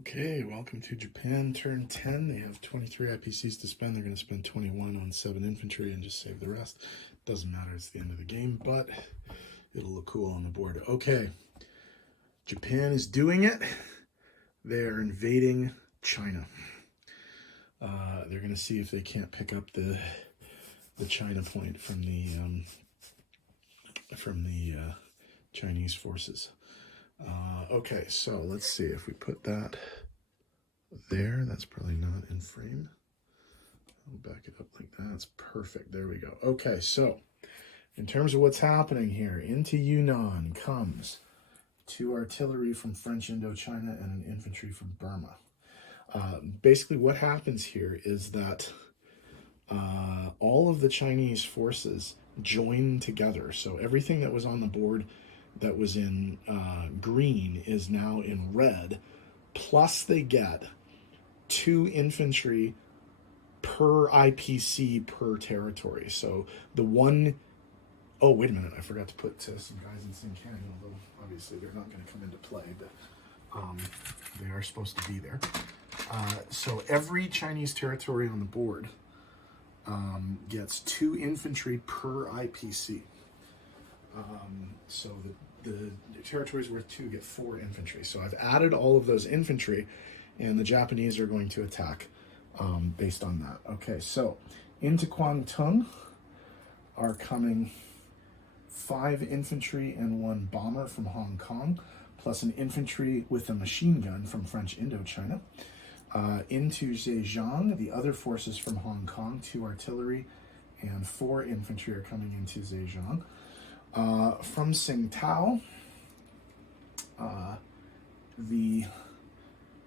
Okay, welcome to Japan, turn 10. They have 23 IPCs to spend. They're going to spend 21 on 7 infantry and just save the rest. Doesn't matter, it's the end of the game, but it'll look cool on the board. Okay, Japan is doing it. They are invading China. They're going to see if they can't pick up the China point from the Chinese forces. Okay, so let's see if we put that there. That's probably not in frame. I'll back it up like that. That's perfect. There we go. Okay, so in terms of what's happening here, into Yunnan comes 2 artillery from French Indochina and an infantry from Burma. Basically what happens here is that all of the Chinese forces join together. So everything that was on the board that was in green is now in red, plus they get 2 infantry per IPC per territory. So the one, oh wait a minute, I forgot to put some guys in Sincan, although obviously they're not going to come into play, but they are supposed to be there. So every Chinese territory on the board gets 2 infantry per IPC. So the territories worth 2 get 4 infantry. So I've added all of those infantry, and the Japanese are going to attack based on that. Okay, so into Kwangtung are coming 5 infantry and 1 bomber from Hong Kong, plus an infantry with a machine gun from French Indochina. Into Zhejiang, the other forces from Hong Kong, 2 artillery and 4 infantry are coming into Zhejiang. From Tsingtao,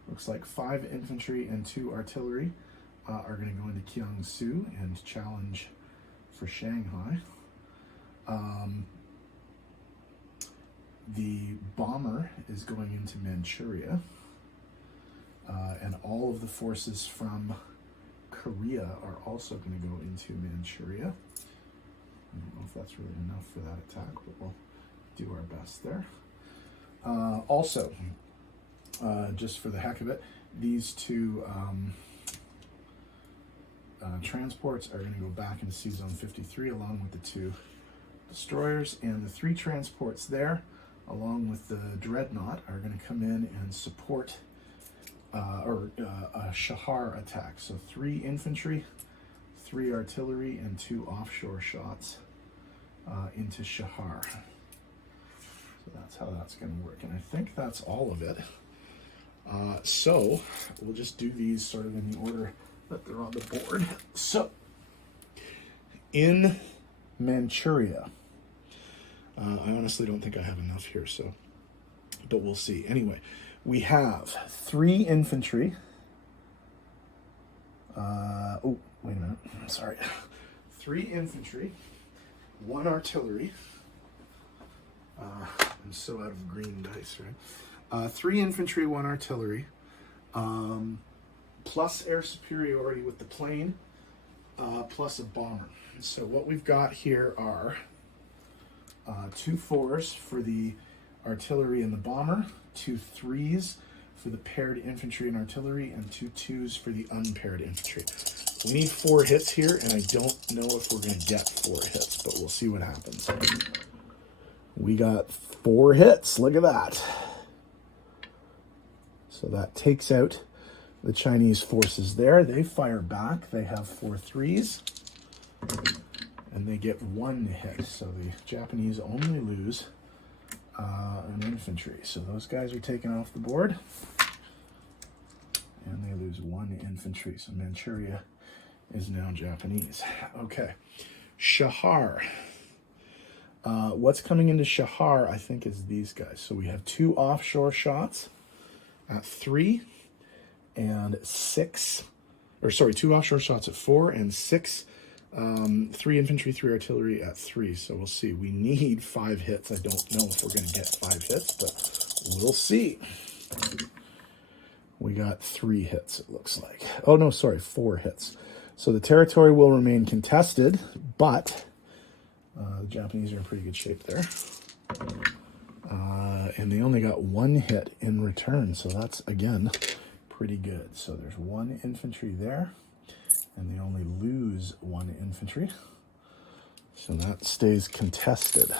looks like 5 infantry and 2 artillery are going to go into Kiangsu and challenge for Shanghai. The bomber is going into Manchuria, and all of the forces from Korea are also going to go into Manchuria. I don't know if that's really enough for that attack, but we'll do our best there. Also, just for the heck of it, these 2 transports are going to go back into Sea Zone 53 along with the 2 destroyers, and the 3 transports there, along with the Dreadnought, are going to come in and support a Shahar attack. So 3 infantry, 3 artillery, and 2 offshore shots into Shahar. So that's how that's going to work, and I think that's all of it. So we'll just do these sort of in the order that they're on the board. So in Manchuria, I honestly don't think I have enough here, so, but we'll see. Anyway, we have 3 infantry. Oh, wait a minute. Sorry. 3 infantry, 1 artillery. I'm so out of green dice, right? 3 infantry, 1 artillery, plus air superiority with the plane, plus a bomber. So what we've got here are 2 4s for the artillery and the bomber, 2 3s for the paired infantry and artillery, and 2 2s for the unpaired infantry. We need 4 hits here, and I don't know if we're going to get 4 hits, but we'll see what happens. We got 4 hits. Look at that. So that takes out the Chinese forces there. They fire back. They have 4 3s, and they get 1 hit. So the Japanese only lose an infantry. So those guys are taken off the board, and they lose 1 infantry. So Manchuria is now Japanese. Okay, Shahar. What's coming into Shahar, I think, is these guys. So we have 2 offshore shots at 3 and 6, or sorry, 2 offshore shots at 4 and 6, 3 infantry, 3 artillery at 3. So we'll see. We need 5 hits. I don't know if we're going to get 5 hits, but we'll see. We got 3 hits, it looks like. Oh, no, sorry, 4 hits. So the territory will remain contested, but the Japanese are in pretty good shape there. And they only got 1 hit in return, so that's, again, pretty good. So there's 1 infantry there, and they only lose 1 infantry. So that stays contested.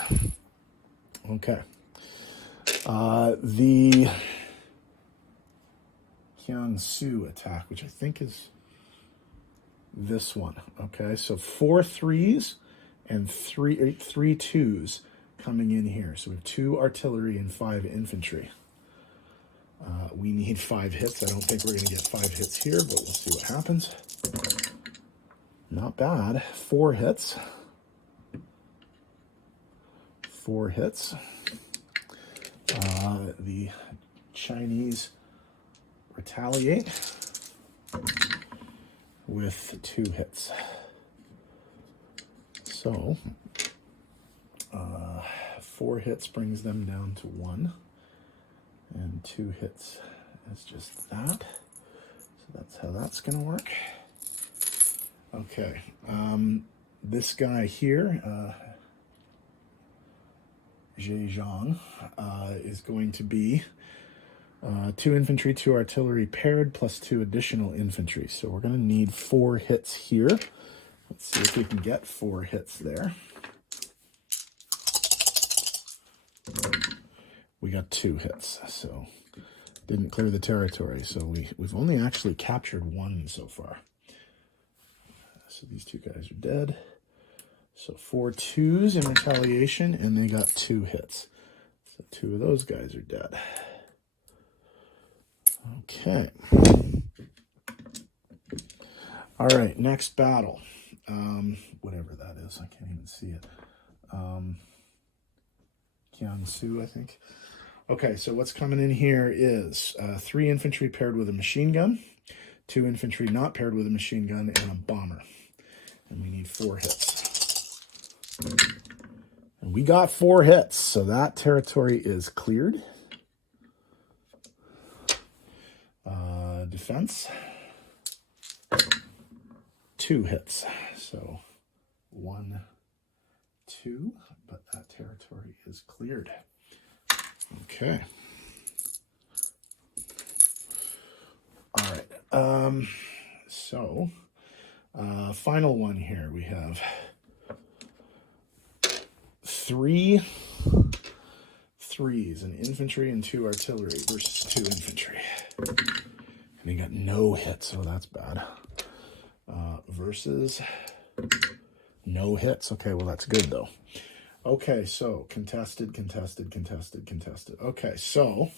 Okay. The Kiangsu attack, which I think is this one. Okay, so 4 3s and 3 2s coming in here. So we have 2 artillery and 5 infantry. We need 5 hits. I don't think we're going to get 5 hits here, but we'll see what happens. Not bad. 4 hits. 4 hits. The Chinese retaliate with 2 hits. So 4 hits brings them down to 1, and 2 hits is just that. So that's how that's going to work. Okay, this guy here, Zhejiang, is going to be 2 infantry, 2 artillery paired, plus 2 additional infantry. So we're going to need 4 hits here. Let's see if we can get 4 hits there. We got 2 hits, so didn't clear the territory. So we've only actually captured 1 so far. So these 2 guys are dead. So 4 2s in retaliation, and they got 2 hits. So 2 of those guys are dead. Okay. All right, next battle. Whatever that is, I can't even see it. Kiangsu, I think. Okay, so what's coming in here is 3 infantry paired with a machine gun, 2 infantry not paired with a machine gun, and a bomber. And we need 4 hits. And we got 4 hits, so that territory is cleared. Defense. 2 hits. So 1, 2, but that territory is cleared. Okay. All right. So final one here. We have 3 3s, an infantry and 2 artillery versus 2 infantry. And he got no hits, so that's bad. Versus no hits. Okay, well, that's good, though. Okay, so contested, contested, contested, contested. Okay, so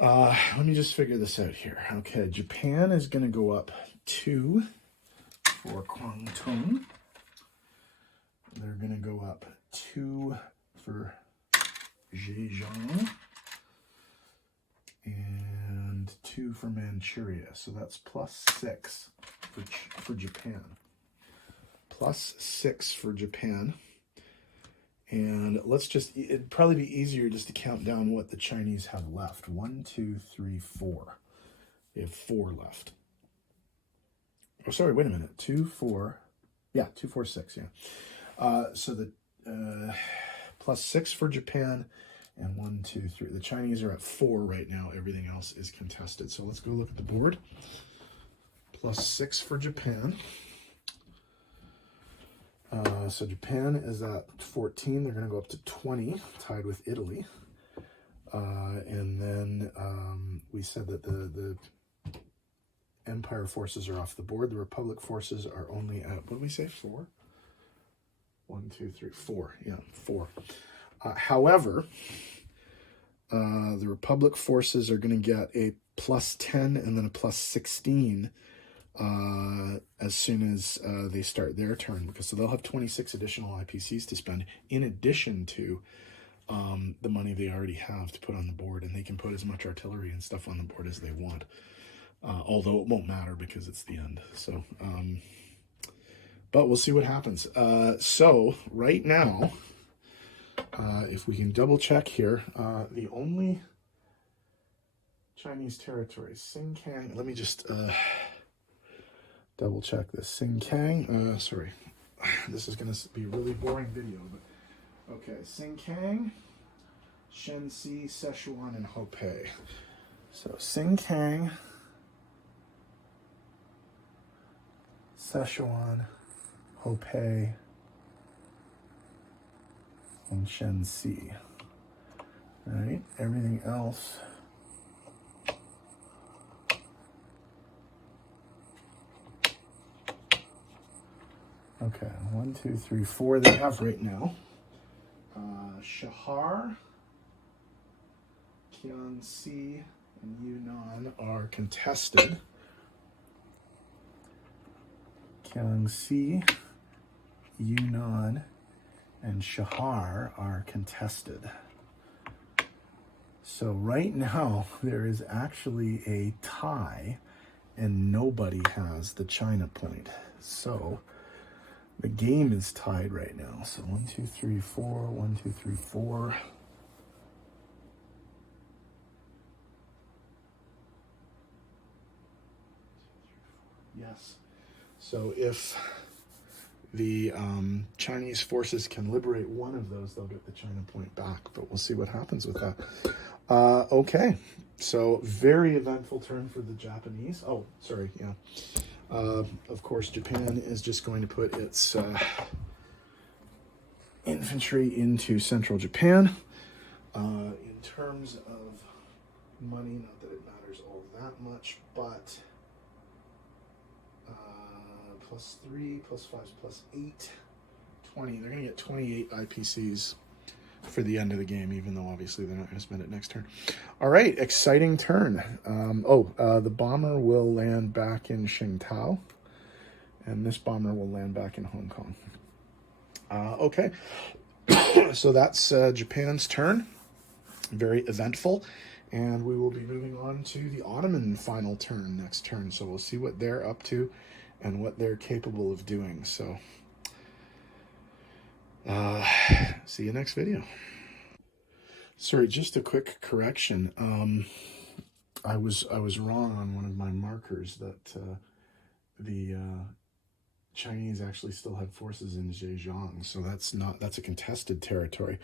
let me just figure this out here. Okay, Japan is going to go up 2 for Kwangtung. They're going to go up 2 for Zhejiang. And 2 for Manchuria. So that's +6 for Japan. +6 for Japan. And let's just, it'd probably be easier just to count down what the Chinese have left. 1, 2, 3, 4. They have 4 left. Oh, sorry, wait a minute. 2, 4. Yeah, 2, 4, 6, yeah. So the +6 for Japan. And 1, 2, 3. The Chinese are at 4 right now. Everything else is contested. So let's go look at the board. +6 for Japan. So Japan is at 14. They're going to go up to 20, tied with Italy. And then we said that the Empire forces are off the board. The Republic forces are only at, what did we say, 4? 1, 2, 3, 4. Yeah, 4. However, the Republic forces are going to get a +10 and then a +16 as soon as they start their turn, because so they'll have 26 additional IPCs to spend in addition to the money they already have to put on the board, and they can put as much artillery and stuff on the board as they want, although it won't matter because it's the end. So but we'll see what happens. So right now, if we can double check here, the only Chinese territory, Xinjiang, let me just double check this. Xinjiang, sorry, this is going to be a really boring video, but okay, Xinjiang, Shenxi, Sichuan, and Hebei. So Xinjiang, Sichuan, Hubei, and Shenxi. All right, everything else. Okay, 1, 2, 3, 4 they have right now. Shahar, Jiangxi, and Yunnan are contested. Jiangxi, Yunnan, and Shahar are contested. So right now there is actually a tie and nobody has the China point. So the game is tied right now. So 1, 2, 3, 4, 1, 2, 3, 4. Yes. So if the Chinese forces can liberate one of those, they'll get the China point back. But we'll see what happens with that. Okay. So very eventful turn for the Japanese. Oh, sorry. Yeah. Of course, Japan is just going to put its infantry into central Japan. In terms of money, not that it matters all that much, but +3, +5, +8, 20. They're going to get 28 IPCs for the end of the game, even though obviously they're not going to spend it next turn. All right, exciting turn. The bomber will land back in Qingdao, and this bomber will land back in Hong Kong. Okay, so that's Japan's turn. Very eventful. And we will be moving on to the Ottoman final turn next turn. So we'll see what they're up to and what they're capable of doing. So see you next video. Sorry, just a quick correction. I was wrong on one of my markers that the Chinese actually still had forces in Zhejiang, so that's a contested territory.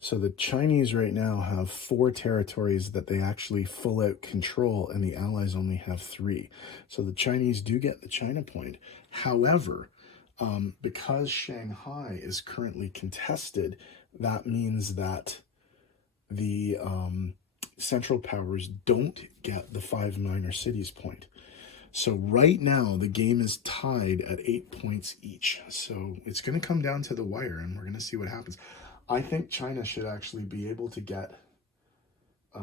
So the Chinese right now have 4 territories that they actually full out control, and the Allies only have 3. So the Chinese do get the China point. However, because Shanghai is currently contested, that means that the Central Powers don't get the 5 minor cities point. So right now, the game is tied at 8 points each. So it's going to come down to the wire, and we're going to see what happens. I think China should actually be able to get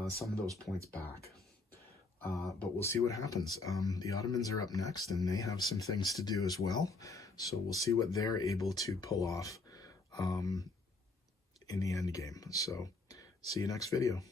some of those points back. But we'll see what happens. The Ottomans are up next, and they have some things to do as well. So we'll see what they're able to pull off in the end game. So see you next video.